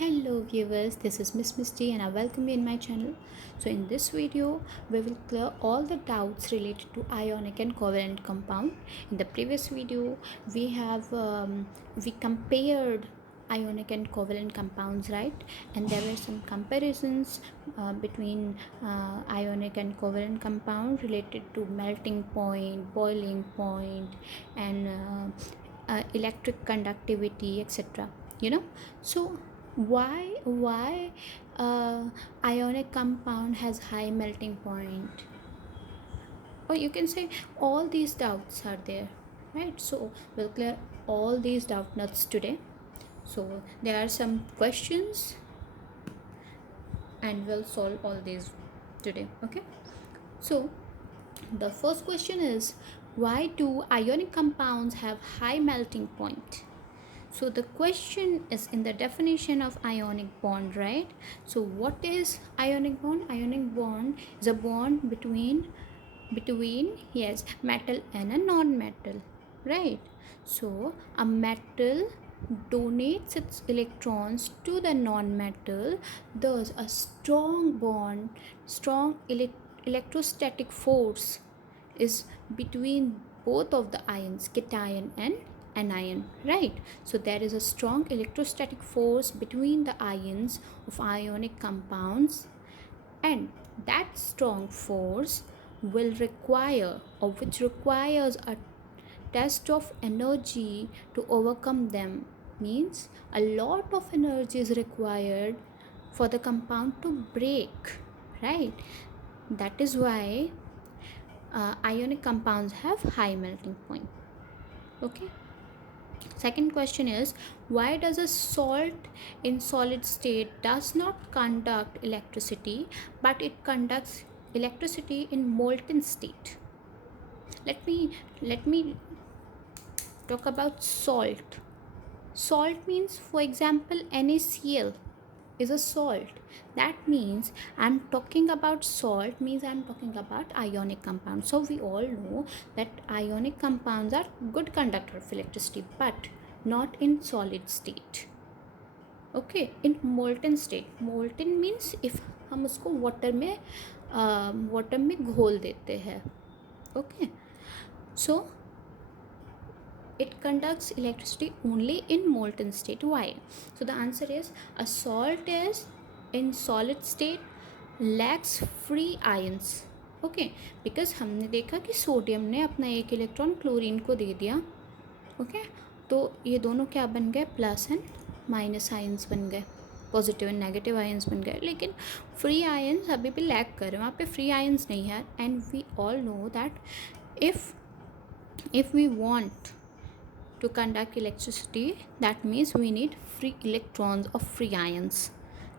Hello viewers, this is Miss Misty and I welcome you in my channel. So in this video, we will clear all the doubts related to ionic and covalent compound. In the previous video, we compared ionic and covalent compounds, right? And there were some comparisons between ionic and covalent compound related to melting point, boiling point, and electric conductivity, etc. So why ionic compound has high melting point, or you can say all these doubts are there, right? So we'll clear all these doubt nuts today. So there are some questions and we'll solve all these today. Okay, so the first question is, why do ionic compounds have high melting point? So the question is in the definition of ionic bond, right? So what is ionic bond? Ionic bond is a bond between yes, metal and a non-metal, right? So a metal donates its electrons to the non-metal, thus a strong bond, electrostatic force is between both of the ions, cation and anion, right? So there is a strong electrostatic force between the ions of ionic compounds, and that strong force will require, or which requires, a test of energy to overcome them. Means a lot of energy is required for the compound to break, right? That is why ionic compounds have high melting point. Okay, second question is, why does a salt in solid state does not conduct electricity but it conducts electricity in molten state? Let me talk about salt. Salt means, for example, NaCl is a salt. That means I'm talking about salt, means I'm talking about ionic compounds. So we all know that ionic compounds are good conductor of electricity, but not in solid state. Okay, in molten state. Molten means if हम उसको water में घोल देते हैं. Okay, so it conducts electricity only in molten state. Why? So the answer is, a salt is in solid state lacks free ions. Okay, because हमने देखा कि sodium ने अपना एक इलेक्ट्रॉन क्लोरीन को दे दिया. ओके, तो ये दोनों क्या बन गए? प्लस एंड माइनस आयंस बन गए, पॉजिटिव एंड नेगेटिव आयंस बन गए. लेकिन फ्री आयंस अभी भी लैक कर रहे हैं, वहाँ पे फ्री आयंस नहीं है. And we all know that if we want to conduct electricity, that means we need free electrons or free ions,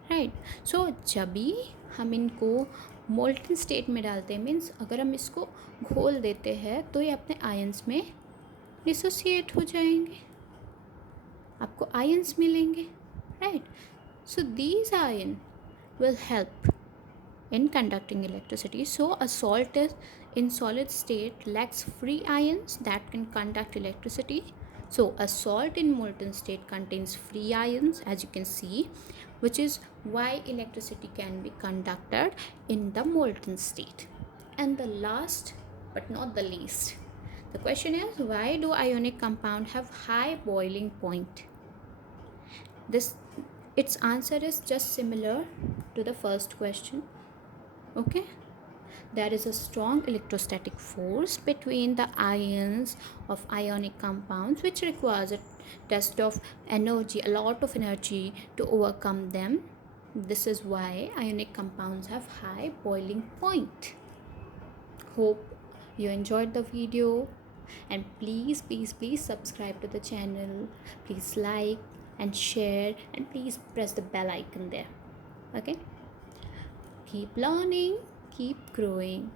right? So जब भी हम इनको molten state में डालते हैं, मीन्स अगर हम इसको घोल देते हैं तो ये अपने आयंस में डिसोसिएट हो जाएंगे, आपको आयंस मिलेंगे, right? So these ion will help in conducting electricity. So a salt is in solid state lacks free ions that can conduct electricity. So a salt in molten state contains free ions, as you can see, which is why electricity can be conducted in the molten state. And the last but not the least, the question is, why do ionic compounds have high boiling point? Its answer is just similar to the first question. Okay, there is a strong electrostatic force between the ions of ionic compounds, which requires a test of energy, a lot of energy, to overcome them. This is why ionic compounds have high boiling point. Hope you enjoyed the video, and please subscribe to the channel. Please like and share, and please press the bell icon there. Okay, keep learning, keep growing.